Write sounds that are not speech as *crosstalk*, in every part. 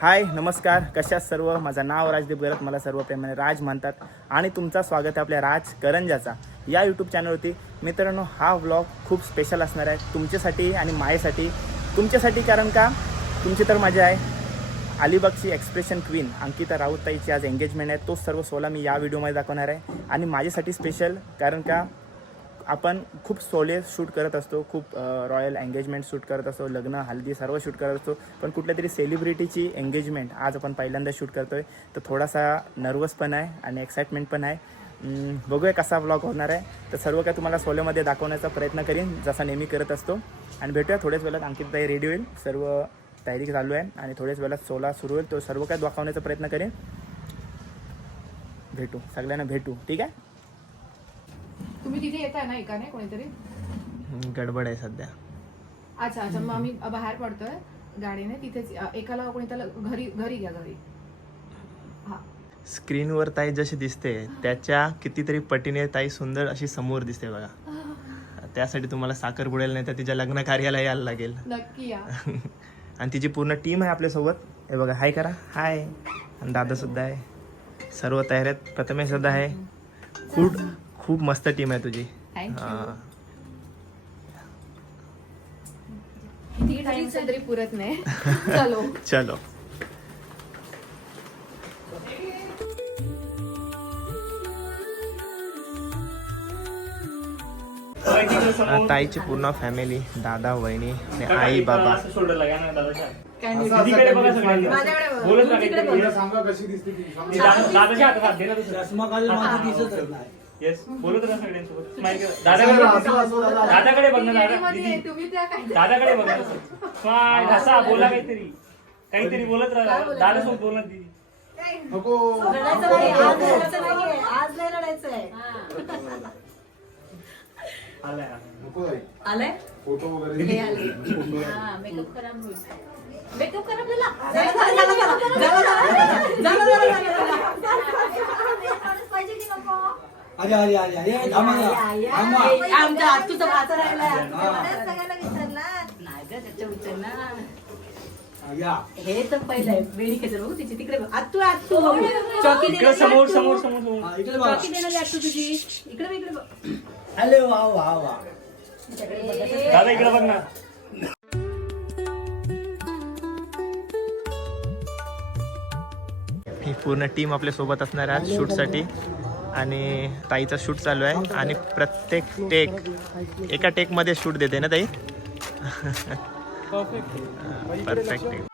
हाय नमस्कार. कशा सर्व? माझं नाव राजदीप गरत मला सर्व प्रेमाने राज म्हणतात. आणि तुमचा स्वागत आहे आपल्या राज करंजाचा या यूट्यूब चॅनलवरती मित्रांनो हा व्लॉग खूप स्पेशल असणार आहे. तुमच्यासाठी आणि माझ्यासाठी. तुमच्यासाठी कारण का? तुमची तर मजा आहे. अलिबागची एक्सप्रेशन क्वीन अंकिता राऊत ताईची आज एंगेजमेंट आहे. तोच सर्व सोला मी या व्हिडिओमध्ये दाखवणार आहे. आणि माझ्यासाठी स्पेशल कारण का? आपण खूप सोले शूट करत असतो खूप रॉयल एंगेजमेंट शूट करत असतो लग्न हल्दी सर्व शूट करत असतो. पण कुठल्या तरी सेलिब्रिटीची एंगेजमेंट आज आपण पहिल्यांदा शूट करतोय तर थोडासा नर्वस पण आहे आणि एक्साइटमेंट पण आहे. बघूया कसा व्लॉग होणार आहे. तर सर्व काय तुम्हाला सोलेमध्ये दाखवण्याचा प्रयत्न करीन जसा नेहमी करत असतो. आणि भेटूया थोड्याच वेळात आणखी तयारी रेडी होईल. सर्व तयारी चालू आहे आणि थोड्याच वेळात सोला सुरू होईल. तो सर्व काय दाखवण्याचा प्रयत्न करेन. भेटू सगळ्यांना भेटू ठीक आहे? तुम्ही तिथे येताय ना एका नाही कोणीतरी? गडबड आहे सध्या. अच्छा अच्छा. मग आम्ही बाहेर पडतोय गाडीने. तिथेच एकाला कोणी त्याला घरी घरी घ्या घरी. हा. स्क्रीनवर ताई जशी दिसते त्याच्या कितीतरी पटीने ताई सुंदर अशी समोर दिसते बघा. त्यासाठी तुम्हाला साखर बुडेल नाही तर तिच्या लग्न कार्याला यायला लागेल. नक्की *laughs* आणि तिची पूर्ण टीम आहे आपल्यासोबत. हे बघा हाय करा. हाय. आणि दादा सुद्धा आहे. सर्व तयार आहेत. प्रथमेश सुद्धा आहे. खूप खूप मस्त टीम आहे तुझी. पुरत नाही. *laughs* चलो. चलो. ताईची पूर्ण फॅमिली दादा वहिनी आणि आई बाबा. Yes, बोलत राहा सगळ्यांसोबत. *laughs* करा. दादाकडे बघ. दादाकडे बघ ना दादा. मध्ये दीदी. तुम्ही त्या काय दादाकडे बघ ना हसा बोला काहीतरी. काहीतरी बोलत राहा. दादा सोबत बोल ना दीदी. नको. लढायचं नाही, आज लढायचं नाहीये, आज नाही लढायचंय आलाय नको ताई. आलंय? फोटो हे आले. हा मेकअप खराब होईल. मेकअप खराब झाला. झाला, झाला, झाला, झाला, झाला, झाला, झाला, झाला, झाला. अरे अरे अरे अरे थांबा ना. थांबा. आमच्या आतूचा भाचा राहिलाय हा. सगळ्यांना विचारला नाही ग त्याच्या विचारला हा, या. हे तर पहिलं आहे. बेडी खेचर बघू तिची तिकडे बघ. आतू आतू चौकी इकडे देणारी समोर. समोर समोर समोर. हा, इकडे बघा. चौकी देणारी आतू तुझी. इकडे बघ, इकडे बघ. अरे वा वा वा. दादा इकडे बघ ना. ही पूर्ण टीम आपल्यासोबत असणार आहे आज शूटसाठी. आणि ताईचा शूट चालू आहे. आणि प्रत्येक टेक एका टेकमध्ये शूट देते ना ताई? *laughs* परफेक्ट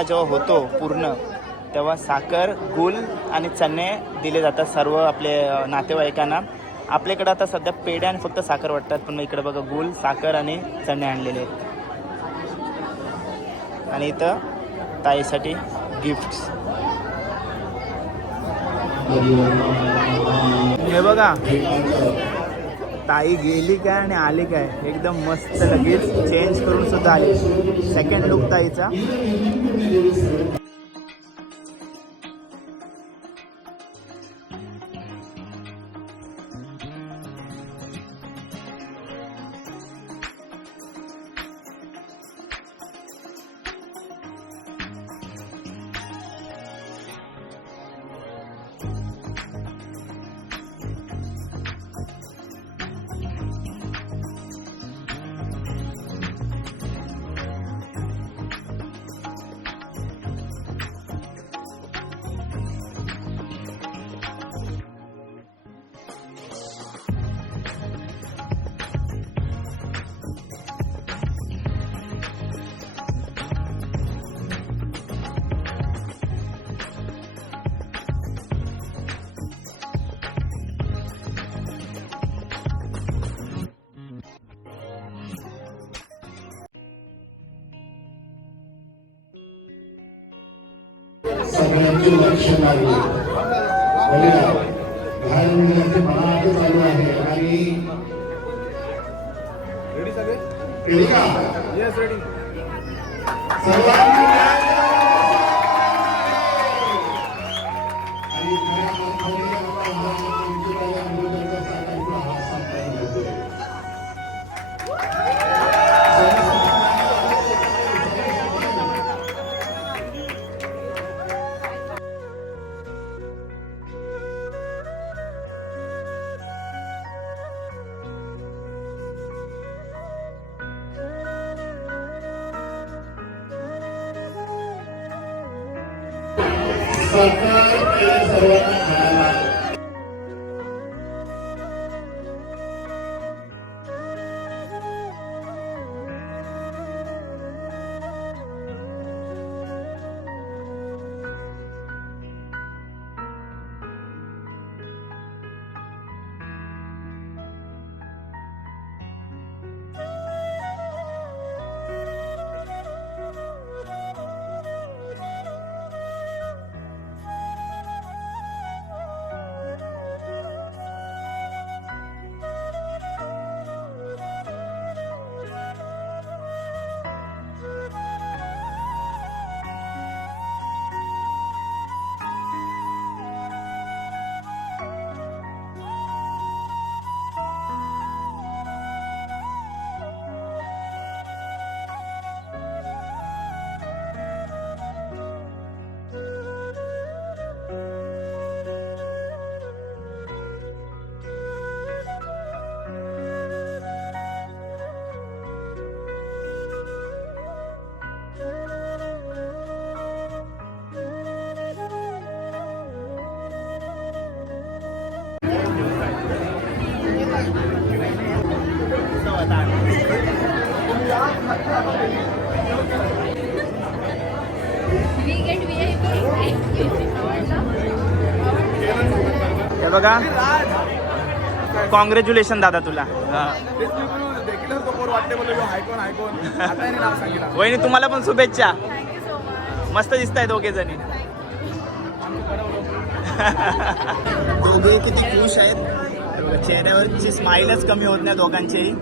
साखरपुडा जेव्हा होतो पूर्ण तेव्हा साखर गुल आणि चणे दिले जातात सर्व आपले नातेवाईकांना. आपल्याकडे आता सध्या पेढे आणि फक्त साखर वाटतात पण इकडे बघा गुल साखर आणि चणे आणलेले आहेत. आणि इथं ताईसाठी गिफ्ट्स हे बघा. ताई गेली काय आणि आली काय? एकदम मस्त लगेच चेंज करून सुद्धा आली. सेकंड लुक ताईचा. सगळ्यांचे लक्ष लागले. बाहेर मुलांचे मनात चालू आहे. आणि केली का सर्वांनी सरकार केले सर्वांना खायला हे बघा. कॉंग्रॅच्युलेशन दादा तुला. वहिनी तुम्हाला पण शुभेच्छा. मस्त दिसत आहे दोघे जणी. *laughs* दोघे किती खुश आहेत. चेहऱ्यावरची स्माईलच कमी होत नाही दोघांचेही.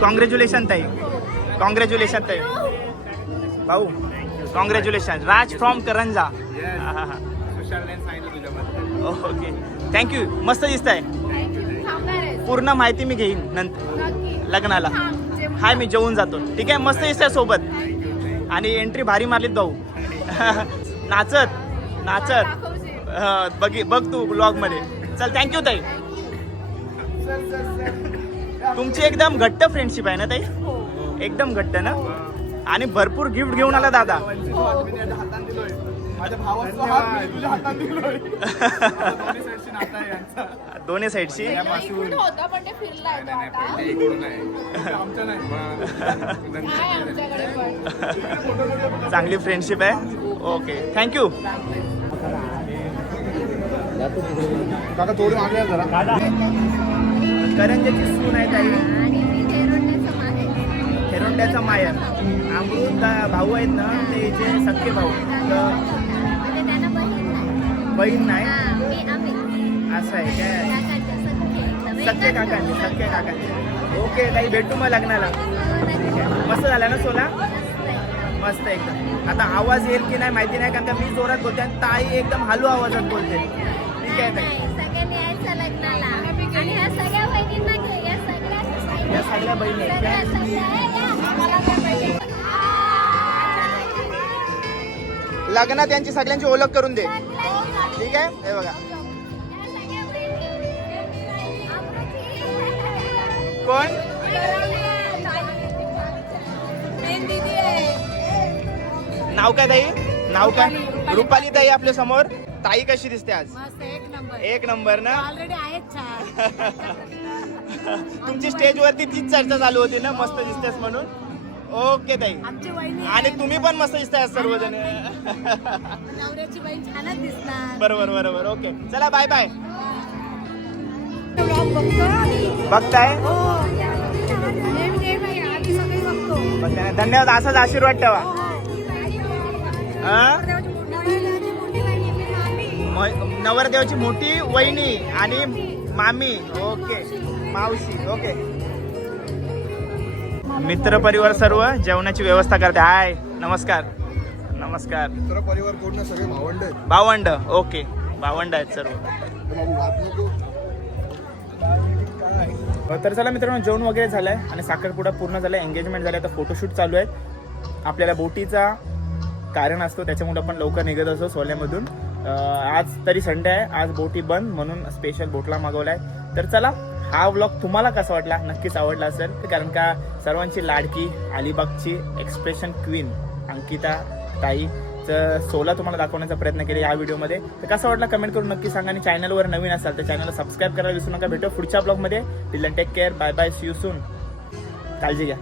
कॉंग्रॅच्युलेशन ताई. कॉंग्रॅच्युलेशन ताई. भाऊ congratulation Raj from Karanja okay thank you मस्त दिसत आहे पूर्ण माहिती मी घेईन नंतर. लग्नाला. हाय मी जेवून जातो. ठीक आहे? मस्त दिसतंय सोबत. आणि एंट्री भारी मारलीत भाऊ. *laughs* नाचत. नाचत. बघी बघ तू ब्लॉगमध्ये. चल थँक्यू ताई. तुमची एकदम घट्ट फ्रेंडशिप आहे ना ताई? हो. एकदम घट्ट ना? आणि भरपूर गिफ्ट घेऊन आला दादा. दिलोय. *laughs* दोन्ही साईडची नातं आहे यांचा. दोन्ही साईडची पहिला इकडून होता पण ते फिरलाय तो आता. इकडून आहे आमच्या नाही. आहे आमच्याकडे पण. चांगली फ्रेंडशिप आहे. ओके थँक्यू काका थोडी मागे या जरा. करंजाची सून आहे ताई. हेरोंड्याचा मायर अमृत भाऊ आहेत ना ते जे सख्खे भाऊ. म्हणजे बहीण नाही. असं आहे काय? सख्खे काकांचे. सख्खे काकांचे. ओके ताई भेटू मग लग्नाला. हो. मस्त झाला ना सोला? मस्त एकदम. आता आवाज येईल की नाही माहिती नाही कारण का मी जोरात बोलते आणि ताई एकदम हलू आवाजात बोलते. ठीक आहे ताई. नाही, सगळ्यांनी यायचं लग्नाला. आणि ह्या सगळ्या बहिणींना घे, या सगळ्या बहिणी काय पाहिजे? लग्नात यांची सगळ्यांची ओळख करून दे. ठीक आहे? हे बघा. कोण? मेन दीदी आहे. नाव काय ताई? नाव काय? रुपाली ताई आपल्यासमोर? ताई कशी दिसते आज? मस्त एक नंबर. एक नंबर ना? ऑलरेडी आहेत *laughs* *laughs* तुमची स्टेज वरती तीच चर्चा चालू होती ना मस्त दिसतेस म्हणून? ओके ताई. आमची वहिनी आणि तुम्ही पण मस्त दिसताय सर्वजण. *laughs* नवऱ्याची बहीण छानच दिसणार. बरोबर बरोबर. ओके. चला बाय बाय बघताय? बघताय. धन्यवाद. असाच आशीर्वाद ठेवा. हा? म- नवरदेवाची मोठी वहिनी आणि मामी. ओके. मावशी ओके. मित्र परिवार सर्व जेवणाची व्यवस्था करते. हाय नमस्कार. नमस्कार. मित्र परिवार पूर्ण सगळे भावंड आहेत. भावंड ओके. भावंड आहेत सर्व. तर चला मित्रांनो जेवण वगैरे झालं आहे आणि साखरपुडा पूर्ण झाला एंगेजमेंट झालं तर फोटोशूट चालू आहेत. आपल्याला बोटीचा कारण असतो त्याच्यामुळे आपण लवकर निघत असतो सोल्यामधून. आज तरी संडे आहे आज बोटी बंद म्हणून स्पेशल बोटला मागवला आहे तर चला हा व्लॉग तुम्हाला कसा वाटला? नक्कीच आवडला असेल. कारण का सर्वांची लाडकी अलिबागची एक्सप्रेशन क्वीन अंकिता ताईचं सोला तुम्हाला दाखवण्याचा प्रयत्न केला या व्हिडिओमध्ये. तर कसा वाटला कमेंट करून नक्की सांगा आणि चॅनलवर नवीन असाल तर चॅनलला सबस्क्राईब करायला विसरू नका. भेटू पुढच्या ब्लॉगमध्ये till take care bye bye see you soon काळजी घ्या.